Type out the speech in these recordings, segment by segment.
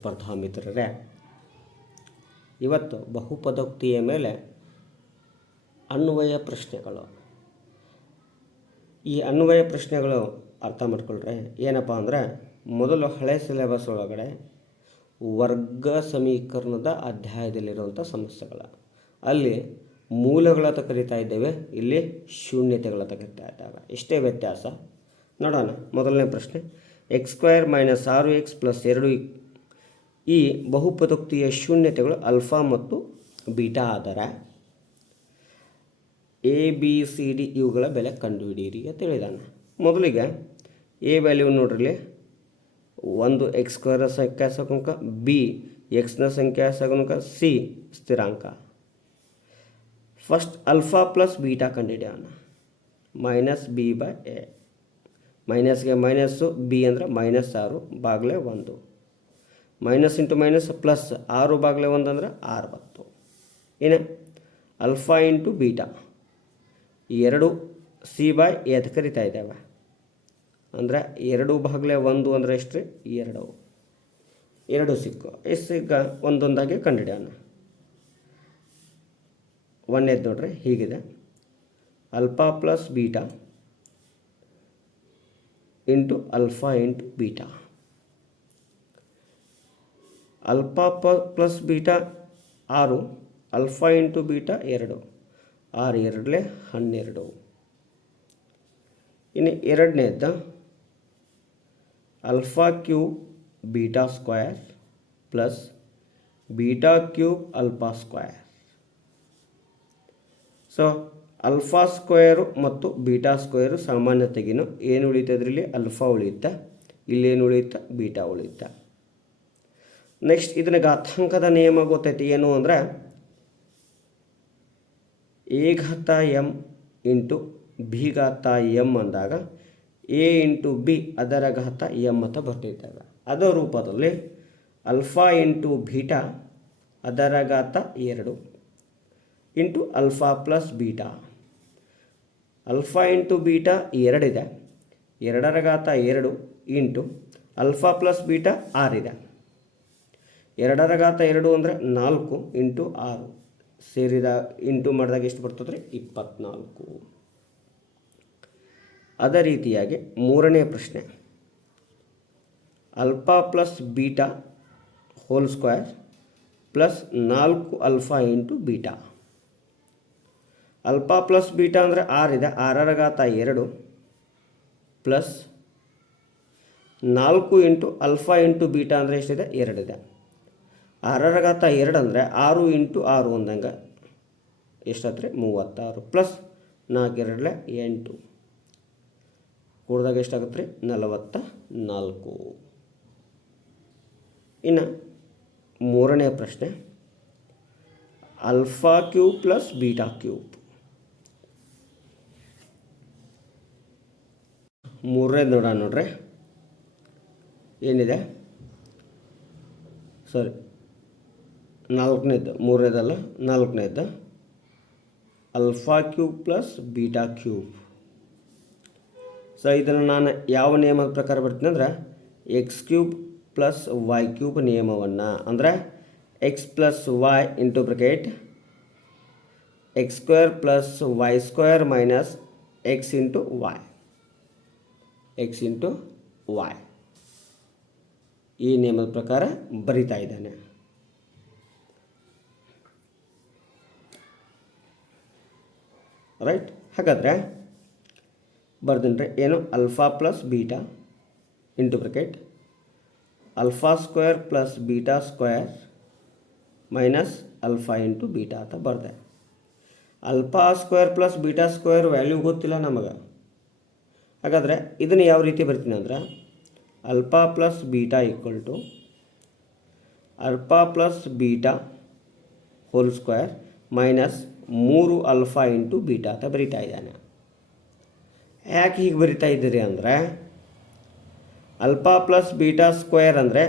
ಸ್ಪರ್ಧಾ ಮಿತ್ರರೇ, ಇವತ್ತು ಬಹುಪದೋಕ್ತಿಯ ಮೇಲೆ ಅನ್ವಯ ಪ್ರಶ್ನೆಗಳು. ಈ ಅನ್ವಯ ಪ್ರಶ್ನೆಗಳು ಅರ್ಥ ಮಾಡ್ಕೊಳ್ರೆ ಏನಪ್ಪ ಅಂದರೆ, ಮೊದಲು ಹಳೆ ಸಿಲೆಬಸ್ ಒಳಗಡೆ ವರ್ಗ ಸಮೀಕರಣದ ಅಧ್ಯಾಯದಲ್ಲಿರುವಂಥ ಸಮಸ್ಯೆಗಳು, ಅಲ್ಲಿ ಮೂಲಗಳತ್ತ ಕರಿತಾ ಇದ್ದೇವೆ, ಇಲ್ಲಿ ಶೂನ್ಯತೆಗಳತ್ತ ಕರಿತಾ ಇದ್ದಾವೆ. ಇಷ್ಟೇ ವ್ಯತ್ಯಾಸ. ನೋಡೋಣ. ಮೊದಲನೇ ಪ್ರಶ್ನೆ, x² - 6x + 2 ಈ ಬಹುಪದೋಕ್ತಿಯ ಶೂನ್ಯತೆಗಳು ಆಲ್ಫಾ ಮತ್ತು ಬೀಟಾ ಆದರೆ ABCD ಇವುಗಳ ಬೆಲೆ ಕಂಡುಹಿಡಿಯಿರಿ ಅಂತ ಹೇಳಿದಾನೆ. ಮೊದಲಿಗೆ ಎ ವ್ಯಾಲ್ಯೂ ನೋಡ್ರಿ, 1 x² ಸಂಖ್ಯಾಸಗುಣಕ, ಬಿ ಎಕ್ಸ್ನ ಸಂಖ್ಯಾಸಗುಣಕ, ಸಿ ಸ್ಥಿರಾಂಕ. ಫಸ್ಟ್ ಆಲ್ಫಾ ಪ್ಲಸ್ ಬೀಟಾ ಕಂಡುಹಿಡಿಯೋಣ. -b/a, ಮೈನಸ್ಗೆ ಮೈನಸ್ಸು, ಬಿ ಅಂದರೆ -6 ಬಾಗ್ಲೆ 1, ಮೈನಸ್ ಇಂಟು ಮೈನಸ್ ಪ್ಲಸ್ 6/1 ಅಂದರೆ 60. ಇನ್ನು ಆಲ್ಫಾ ಇಂಟು ಬೀಟಾ 2 c/a ಅಂತ ಕರಿತಾ ಇದ್ದೇವೆ. ಅಂದರೆ 2/1 ಅಂದರೆ ಎಷ್ಟು ರೀ? 2 ಸಿಕ್ಕು. ಈಗ ಒಂದೊಂದಾಗಿ ಕಂಡುಹಿಡಿಯೋಣ. ಒಂದೇದು ನೋಡ್ರಿ, ಹೀಗಿದೆ. Alpha plus beta into alpha into beta. Alpha plus beta 6, alpha into beta 2, 6 2 12. ಇನ್ನು ಎರಡನೇದ್ದು alpha cube beta square plus beta cube alpha square. So alpha square ಮತ್ತು ಬೀಟಾ ಸ್ಕ್ವೇರು ಸಾಮಾನ್ಯ ತೆಗಿನು. ಏನು ಉಳಿಯುತ್ತೆ ಅದರಲ್ಲಿ? ಆಲ್ಫಾ ಉಳಿಯುತ್ತೆ. ಇಲ್ಲೇನು ಉಳಿಯುತ್ತೆ? ಬೀಟಾ ಉಳಿಯುತ್ತೆ. ನೆಕ್ಸ್ಟ್ ಇದನ್ನ ಘಾತಾಂಕದ ನಿಯಮ ಗೊತ್ತೈತಿ. ಏನು ಅಂದರೆ a⁻m ಇಂಟು b⁻m ಅಂದಾಗ a ಇಂಟು ಬಿ ಅದರ ಘಾತ m ಅಂತ ಬರ್ತಿದ್ದಾವೆ. ಅದರ ರೂಪದಲ್ಲಿ ಆಲ್ಫಾ ಇಂಟು ಬೀಟಾ ಅದರ ಘಾತ 2 into alpha plus beta. Alpha into beta 2 ಇದೆ, 2ರ ಘಾತ 2 ಇಂಟು ಆಲ್ಫಾ ಪ್ಲಸ್ ಬೀಟಾ 6 ಇದೆ. 2ರ ಘಾತ 2 ಅಂದರೆ 4 ಇಂಟು 6 ಸೇರಿದ ಇಂಟು ಮಾಡಿದಾಗ ಎಷ್ಟು ಬರ್ತದೆ ರೀ? 24. ಅದೇ ರೀತಿಯಾಗಿ ಮೂರನೇ ಪ್ರಶ್ನೆ, alpha plus beta whole square plus 4 alpha into beta. Alpha plus beta ಅಂದರೆ 6 ಇದೆ, 6ರ ಘಾತ 2 plus 4 into alpha into beta ಅಂದರೆ ಎಷ್ಟಿದೆ? 2 ಇದೆ. 6ರ ಘಾತ 2 ಅಂದರೆ 6 ಇಂಟು 6 ಅಂದಂಗೆ ಎಷ್ಟಾದ್ರೆ 36 ಪ್ಲಸ್ 4 2 8 ಕೂಡಿದಾಗ ಎಷ್ಟಾಗುತ್ತೆ ರೀ? 44. ಇನ್ನು ಮೂರನೇ ಪ್ರಶ್ನೆ, alpha cube plus beta cube. ಮೂರನೇದು ನೋಡ್ರಿ, ಏನಿದೆ? ಸಾರಿ, ಮೂರನೇದಲ್ಲ, ನಾಲ್ಕನೇದು alpha cube plus beta cube. So ಇದನ್ನು ನಾನು ಯಾವ ನಿಯಮದ ಪ್ರಕಾರ ಬರ್ತೀನಿ ಅಂದರೆ x³ ಪ್ಲಸ್ y³ ನಿಯಮವನ್ನು, ಅಂದರೆ x plus y into bracket x² plus y² minus x into y ಈ ನಿಯಮದ ಪ್ರಕಾರ ಬರಿತಾ ಇದ್ದಾನೆ. ರೈಟ್. ಹಾಗಾದರೆ ಬರ್ದಿನ್ರಿ, ಏನು? Alpha plus beta into bracket alpha square plus beta square minus alpha into beta ಅಂತ ಬರ್ದೆ. Alpha square plus beta square value ಗೊತ್ತಿಲ್ಲ ನಮಗೆ. ಹಾಗಾದರೆ ಇದನ್ನು ಯಾವ ರೀತಿ ಬರ್ತೀನಿ ಅಂದರೆ, alpha plus beta equal to alpha plus beta whole square minus 3 alpha into beta ಅಂತ ಬರಿತಾ ಇದ್ದಾನೆ. ಯಾಕೆ ಹೀಗೆ ಬರಿತಾ ಇದ್ದೀರಿ ಅಂದರೆ, ಆಲ್ಫಾ ಪ್ಲಸ್ ಬೀಟಾ ಸ್ಕ್ವೇರ್ ಅಂದರೆ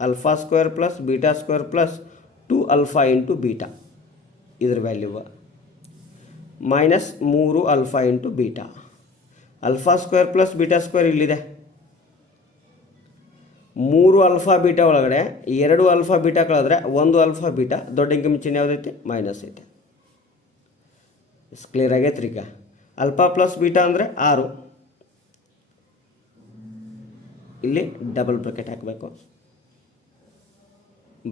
alpha square plus beta square plus 2 alpha into beta ಇದ್ರ value minus 3 alpha into beta. Alpha square plus beta square ಇಲ್ಲಿದೆ, ಮೂರು ಆಲ್ಫಾ ಬೀಟಾ ಒಳಗಡೆ ಎರಡು ಆಲ್ಫಾ ಬೀಟಾ ಕಳೆದ್ರೆ ಒಂದು ಆಲ್ಫಾ ಬೀಟಾ, ದೊಡ್ಡ ಅಂಕಿ ಮುಂಚಿನ ಯಾವುದೈತಿ ಮೈನಸ್ ಐತೆ. ಕ್ಲಿಯರ್ ಆಗೈತೆ ರೀ. ಈಗ ಅಲ್ಫಾ ಪ್ಲಸ್ ಬೀಟಾ ಅಂದರೆ 6, ಇಲ್ಲಿ ಡಬಲ್ ಬ್ರಾಕೆಟ್ ಹಾಕಬೇಕು.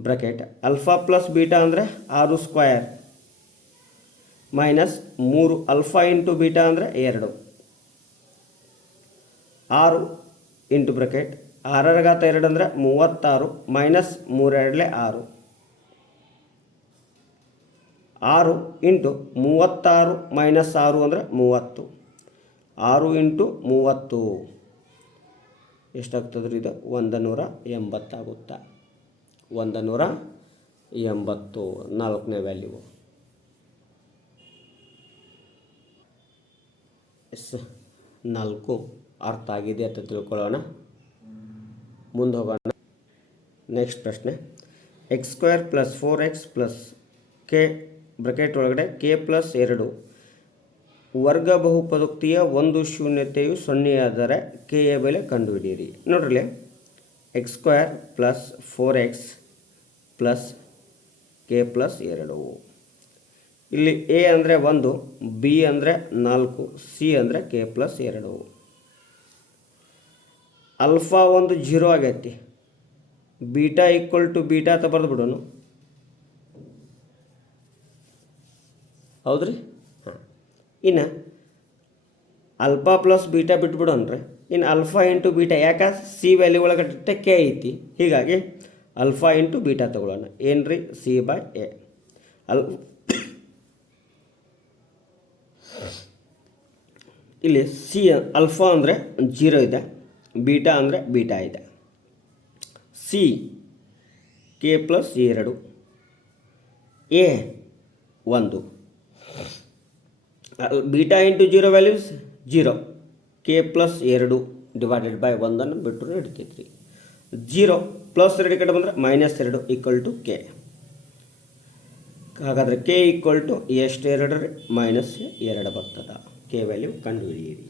ಬ್ರಾಕೆಟ್ ಅಲ್ಫಾ ಪ್ಲಸ್ ಬೀಟಾ ಅಂದರೆ 6 square minus 3 alpha into beta ಅಂದರೆ 2, 6 ಇಂಟು ಬ್ರಾಕೆಟ್ 6 ಅಂದರೆ 36 ಮೈನಸ್ 3 2 6, 6 ಇಂಟು 36 ಮೈನಸ್ 6 ಅಂದರೆ 30, 6 ಇಂಟು 30 ಎಷ್ಟಾಗ್ತದ್ರಿ? ಇದು 180 ಆಗುತ್ತಾ? 180 ನಾಲ್ಕನೇ ವ್ಯಾಲ್ಯೂ. ಎಸ್ 4 ಅರ್ಥ ಆಗಿದೆ ಅಂತ ತಿಳ್ಕೊಳ್ಳೋಣ. ಮುಂದೆ ಹೋಗೋಣ. ನೆಕ್ಸ್ಟ್ ಪ್ರಶ್ನೆ, x² + 4x + k ಬ್ರಾಕೆಟ್ ಒಳಗಡೆ k + 2 ವರ್ಗ ಬಹುಪದೋಕ್ತಿಯ ಒಂದು ಶೂನ್ಯತೆಯು 0 ಆದರೆ k ಯ ಬೆಲೆ ಕಂಡುಹಿಡಿಯಿರಿ. ನೋಡ್ರಿ, x² + 4x + k + 2. ಇಲ್ಲಿ a ಅಂದರೆ 1, b ಅಂದರೆ 4, c ಅಂದರೆ k + 2. ಅಲ್ಫಾ ಒಂದು 0 ಆಗೈತಿ, ಬೀಟಾ = ಬೀಟಾ ಅಂತ ಬರೆದು ಬಿಡೋನು. ಹೌದ್ರಿ? ಹಾಂ. ಇನ್ನು ಅಲ್ಫಾ ಪ್ಲಸ್ ಬೀಟಾ ಬಿಟ್ಬಿಡೋಣ್ರಿ. ಇನ್ನು ಅಲ್ಫಾ ಇಂಟು ಬೀಟಾ, ಯಾಕೆ ಸಿ ವ್ಯಾಲ್ಯೂ ಒಳಗಡೆ ಕೆ ಐತಿ, ಹೀಗಾಗಿ ಅಲ್ಫಾ ಇಂಟು ಬೀಟಾ ತೊಗೊಳ್ಳೋಣ. ಏನು ರೀ? c/a. ಇಲ್ಲಿ ಸಿ ಅಲ್ಫಾ ಅಂದರೆ 0 ಇದೆ, ಬೀಟಾ ಅಂದರೆ ಬೀಟಾ ಇದೆ. C k + 2, a 1, beta into 0 values 0, k + 2 divided by 1 ಅನ್ನು ಬಿಟ್ಟರು ಹಿಡಿತೈತ್ರಿ. 0 ಪ್ಲಸ್ 2 ಕಡೆ ಬಂದರೆ -2 = k. ಹಾಗಾದರೆ k = ಎಷ್ಟು 2 ರೀ? -2 ಬರ್ತದ. k ವ್ಯಾಲ್ಯೂ ಕಂಡುಹಿಡಿಯಿರಿ.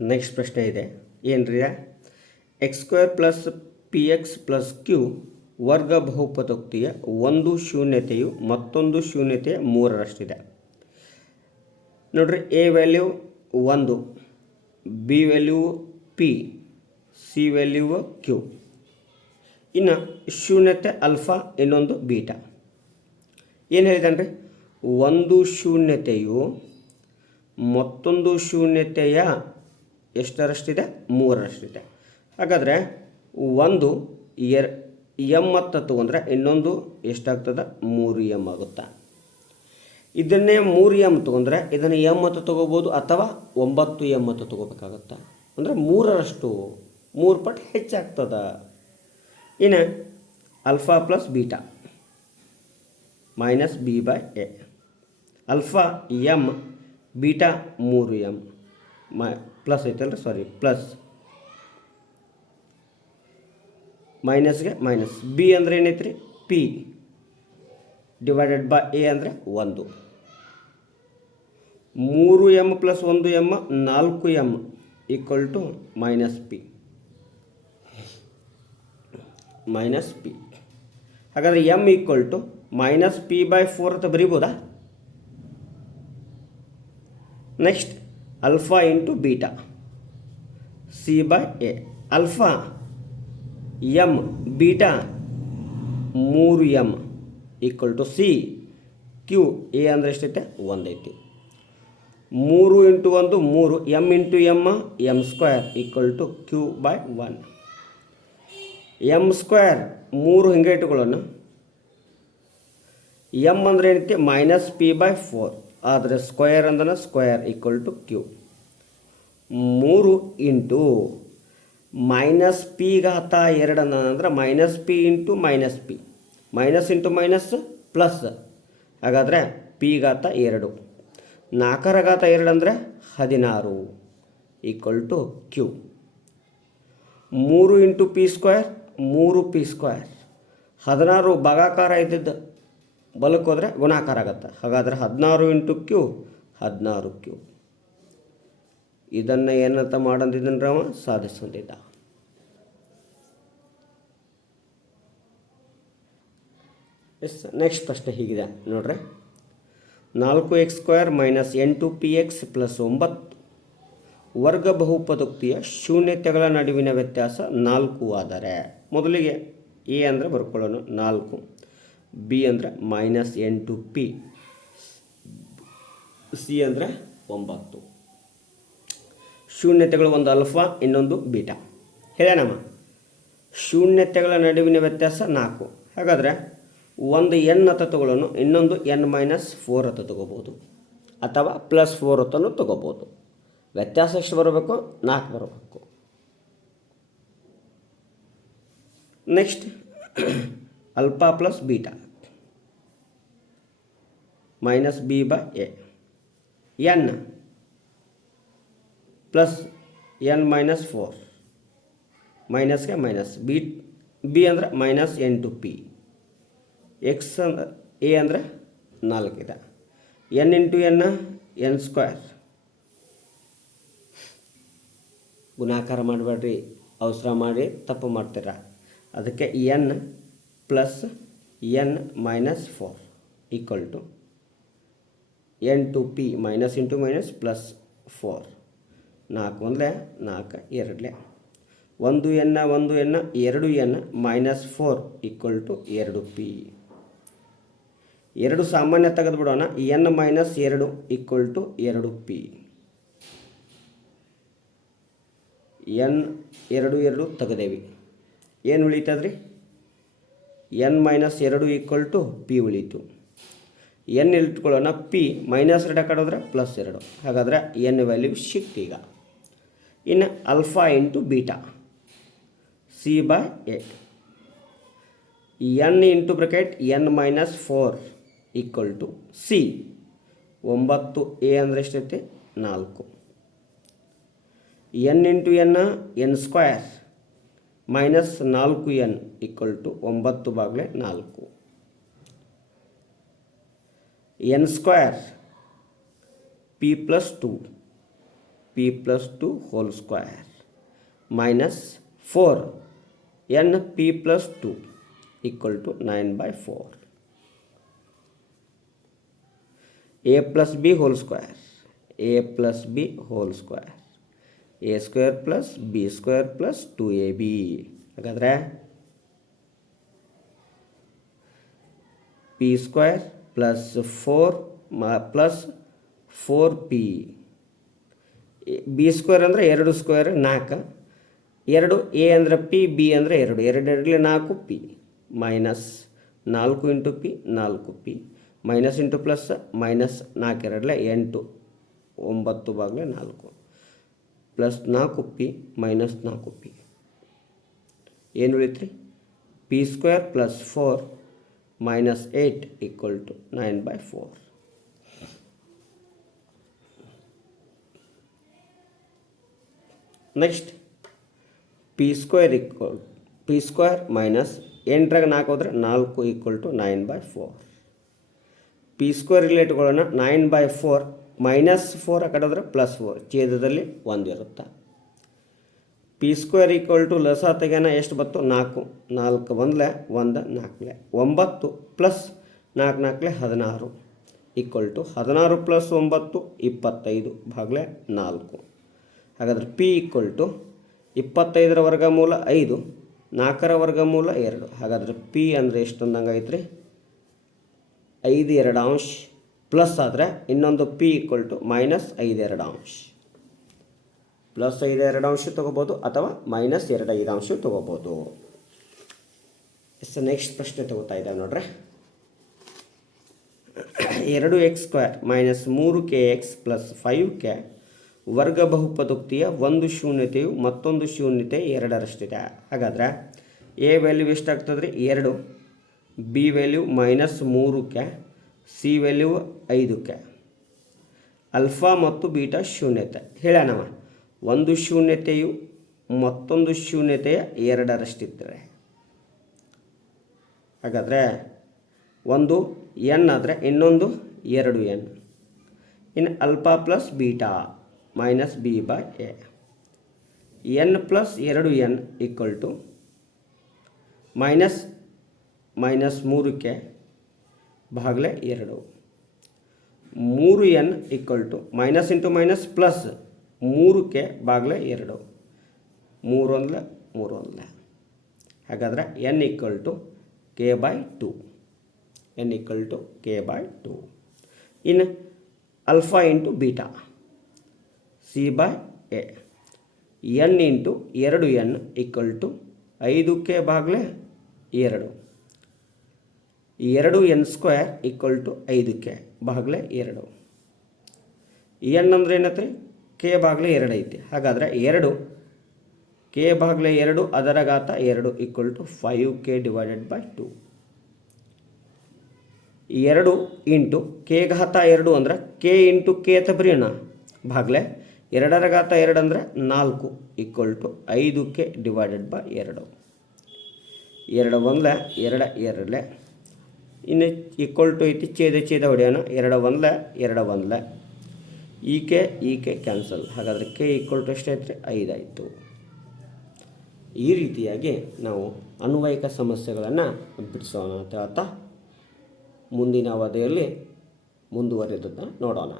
ನೆಕ್ಸ್ಟ್ ಪ್ರಶ್ನೆ ಇದೆ, ಏನ್ರಿ? x² + px + q ವರ್ಗ ಬಹುಪದೋಕ್ತಿಯ ಒಂದು ಶೂನ್ಯತೆಯು ಮತ್ತೊಂದು ಶೂನ್ಯತೆಯ 3ರಷ್ಟಿದೆ. ನೋಡ್ರಿ, a value 1, b value p, c value q. ಇನ್ನು ಶೂನ್ಯತೆ ಅಲ್ಫಾ, ಇನ್ನೊಂದು ಬೀಟಾ. ಏನು ಹೇಳಿದಾನ್ರಿ? ಒಂದು ಶೂನ್ಯತೆಯು ಮತ್ತೊಂದು ಶೂನ್ಯತೆಯ ಎಷ್ಟರಷ್ಟಿದೆ? 3ರಷ್ಟಿದೆ. ಹಾಗಾದರೆ ಒಂದು ಎಮ್ ಅಂತ ತೊಗೊಂಡ್ರೆ ಇನ್ನೊಂದು ಎಷ್ಟಾಗ್ತದೆ? 3m ಆಗುತ್ತಾ. ಇದನ್ನೇ 3m ತೊಗೊಂಡ್ರೆ ಇದನ್ನು m ಅಂತ ತೊಗೋಬೋದು, ಅಥವಾ 9m ಅಂತ ತೊಗೋಬೇಕಾಗತ್ತಾ. ಅಂದರೆ 3ರಷ್ಟು, 3 ಪಟ್ಟು ಹೆಚ್ಚಾಗ್ತದೆ. ಇನ್ನು alpha plus beta -b/a. Alpha m, beta 3m plus ಐತಲ್ರಿ, ಸಾರಿ ಪ್ಲಸ್, ಮೈನಸ್ಗೆ ಮೈನಸ್. ಬಿ ಅಂದರೆ ಏನೈತ್ರಿ? p ಡಿವೈಡೆಡ್ ಬೈ a ಅಂದರೆ 1. 3m + 1m 4m = -p. ಹಾಗಾದರೆ m = -p/4 ಅಂತ ಬರೀಬೋದಾ? Next alpha into beta c/a. Alpha m, beta 3m = c, q, a ಅಂದರೆ ಎಷ್ಟೈತೆ? 1 ಐತಿ. 3 into 1 3, m into m m² = q/1. m² 3 ಹಿಂಗೆ ಇಟ್ಕೊಳ್ಳೋಣ. m ಅಂದರೆ ಏನೈತಿ? -p/4, ಆದರೆ ಸ್ಕ್ವಯರ್ ಅಂದ್ರೆ ಸ್ಕ್ವಯರ್ = q. 3 ಇಂಟು -p² ಅಂದರೆ -p into -p, minus into minus plus. ಹಾಗಾದರೆ p², 4² ಅಂದರೆ 16 = q. 3 into p², 3p². 16 ಭಾಗಾಕಾರ ಇದ್ದಿದ್ದು ಬಲಕ್ಕೆ ಹೋದರೆ ಗುಣಾಕಾರ ಆಗುತ್ತೆ. ಹಾಗಾದರೆ 16 ಇಂಟು q, 16q. ಇದನ್ನು ಏನಂತ ಮಾಡಂದಿದ್ದನ್ರಿ ಅವ ಸಾಧಿಸಂದಿದ್ದ. ಎಸ್ ನೆಕ್ಸ್ಟ್ ಪ್ರಶ್ನೆ ಹೀಗಿದೆ ನೋಡ್ರಿ. 4x² - 8px + 9 ವರ್ಗ ಬಹುಪದೋಕ್ತಿಯ ಶೂನ್ಯತೆಗಳ ನಡುವಿನ ವ್ಯತ್ಯಾಸ 4 ಆದರೆ ಮೊದಲಿಗೆ ಎ ಅಂದರೆ ಬರ್ಕೊಳ್ಳೋಣ 4, ಬಿ ಅಂದರೆ -8p, ಸಿ ಅಂದರೆ 9. ಶೂನ್ಯತೆಗಳು ಒಂದು ಅಲ್ಫಾ ಇನ್ನೊಂದು ಬೀಟಾ ಹೇಳೋಣಮ್ಮ. ಶೂನ್ಯತೆಗಳ ನಡುವಿನ ವ್ಯತ್ಯಾಸ 4. ಹಾಗಾದರೆ ಒಂದು ಎನ್ ಅಂತ ತಗೊಳ್ಳೋಣ, ಇನ್ನೊಂದು n-4 ಅಂತ ತಗೋಬೋದು ಅಥವಾ +4 ಅಂತಲೂ ತಗೋಬೋದು. ವ್ಯತ್ಯಾಸ ಎಷ್ಟು ಬರಬೇಕು? 4 ಬರಬೇಕು. Next alpha plus beta -b/a, n plus n-4 ಮೈನಸ್ಗೆ ಮೈನಸ್, ಬಿ ಅಂದರೆ -8p, ಎಕ್ಸ್ ಎ ಅಂದರೆ 4 ಇದೆ. n × n² ಗುಣಾಕಾರ ಮಾಡಬೇಡ್ರಿ, ಅವಸರ ಮಾಡಿ ತಪ್ಪು ಮಾಡ್ತೀರ. ಅದಕ್ಕೆ n plus n-4 = n2p minus into minus plus 4. 4 1 4 2 1 n 2 n -4 = 2p. 2 ಸಾಮಾನ್ಯ ತೆಗೆದುಬಿಡೋಣ. n-2 = 2p. n 2 ತೆಗೆದೇವಿ, ಏನು ಉಳೀತದ್ರಿ? n-2 = p ಉಳೀತು. n ಇಟ್ಕೊಳ್ಳೋಣ, p -2 ಕಡೋದ್ರೆ +2. ಹಾಗಾದರೆ n ವ್ಯಾಲ್ಯೂ ಸಿಕ್ತು. ಈಗ ಇನ್ನು alpha into beta c/a, n into bracket n-4 = c. 9a ಅಂದರೆ ಎಷ್ಟೈತೆ? 4. n into n n² -4n = 9/4. n² p + 2 whole square -4 np + 2 = 9/4. a + b whole square, a + b whole square, a² + b² + 2ab. ಹಾಗಾದರೆ p² + 4 + 4p, b² ಅಂದರೆ 2 square 4, 2 a ಅಂದರೆ p, b ಅಂದರೆ 2, 2 4p -4 into p 4p, minus into plus -4 2 8 9/4 plus 4p -4p. ಏನು ಉಳಿತ್ರಿ? p² + 4 -8 = 9/4. Next p² -8 4 ಹೋದರೆ 4 = 9/4. p² ಇಲ್ಲಿ ಇಟ್ಕೊಳ್ಳೋಣ. 9/4 -4 ಆ ಕಡೆ ಹೋದರೆ +4, ಛೇದದಲ್ಲಿ 1 ಇರುತ್ತೆ. p² = ಲಸ ತೆಗೆನ ಎಷ್ಟು ಬಂತು? 4. 4 1 1 4 9 ಪ್ಲಸ್ 4 4 16 = 16 + 9 25/4. ಹಾಗಾದರೆ p = 25ರ ವರ್ಗಮೂಲ 5, 4ರ ವರ್ಗಮೂಲ 2. ಹಾಗಾದರೆ p ಅಂದರೆ ಎಷ್ಟು ಅಂದಂಗೆ ಐತ್ರಿ? 5 2 ಪ್ಲಸ್ ಆದರೆ ಇನ್ನೊಂದು p = -5 2. +5 2 ತೊಗೋಬೋದು ಅಥವಾ -2 5 ತೊಗೋಬೋದು. ನೆಕ್ಸ್ಟ್ ಪ್ರಶ್ನೆ ತಗೋತಾ ಇದ್ದಾವೆ ನೋಡ್ರಿ. 2x² - 3kx + 5k ವರ್ಗ ಬಹುಪದೋಕ್ತಿಯ ಒಂದು ಶೂನ್ಯತೆಯು ಮತ್ತೊಂದು ಶೂನ್ಯತೆ 2ರಷ್ಟಿದೆ. ಹಾಗಾದರೆ a ವ್ಯಾಲ್ಯೂ ಎಷ್ಟಾಗ್ತದೆ ರೀ? 2, b value -3k, C value 5k. Alpha ಮತ್ತು ಬೀಟಾ ಶೂನ್ಯತೆ ಹೇಳೋಣ. ಒಂದು ಶೂನ್ಯತೆಯು ಮತ್ತೊಂದು ಶೂನ್ಯತೆಯ 2ರಷ್ಟಿದ್ದರೆ, ಹಾಗಾದರೆ ಒಂದು n ಆದರೆ ಇನ್ನೊಂದು 2n. ಇನ್ನು alpha plus beta minus B by A. N plus 2n equal to minus 3ಕ್ಕೆ ಭಾಗಲೆ 2. 3n equal to minus into minus plus 3ಕ್ಕೆ ಭಾಗಲೆ 2. 3 ಹಾಗಾದರೆ n equal to K by 2. n equal to K by 2. ಇನ್ನು alpha into beta C by A. N into 2n equal to 5ಕ್ಕೆ ಭಾಗಲೆ 2. 2n² equal to 5ಕ್ಕೆ ಭಾಗಲೆ 2. N ಅಂದರೆ ಏನೈತೆ ಕೆ ಭಾಗಲೆ 2 ಐತಿ. ಹಾಗಾದರೆ 2 ಕೆ ಭಾಗಲೆ 2 ಅದರ ಘಾತ 2 equal to 5k divided by 2. 2 into K ಘಾತ 2 ಅಂದ್ರೆ ಕೆ ಇಂಟು ಕೆ ಅಂತ ಬರೆಯೋಣ. ಭಾಗಲೆ 2ರ ಘಾತ 2 ಅಂದರೆ 4 equal to 5k divided by 2. 2 1 2 2. ಇನ್ನು ಈಕ್ವಲ್ ಟು ಐತಿ, ಛೇದ ಹೊಡೆಯೋಣ. 2 1 2 1. ಈ ಕೆ ಕ್ಯಾನ್ಸಲ್. ಹಾಗಾದರೆ ಕೆ ಈಕ್ವಲ್ ಟು ಎಷ್ಟೈತ್ರಿ 5 ಆಯಿತು. ಈ ರೀತಿಯಾಗಿ ನಾವು ಅನ್ವಯಿಕ ಸಮಸ್ಯೆಗಳನ್ನು ಬಿಡಿಸೋಣ ಅಂತ ಹೇಳ್ತಾ ಮುಂದಿನ ಅವಧಿಯಲ್ಲಿ ಮುಂದುವರೆದನ್ನು ನೋಡೋಣ.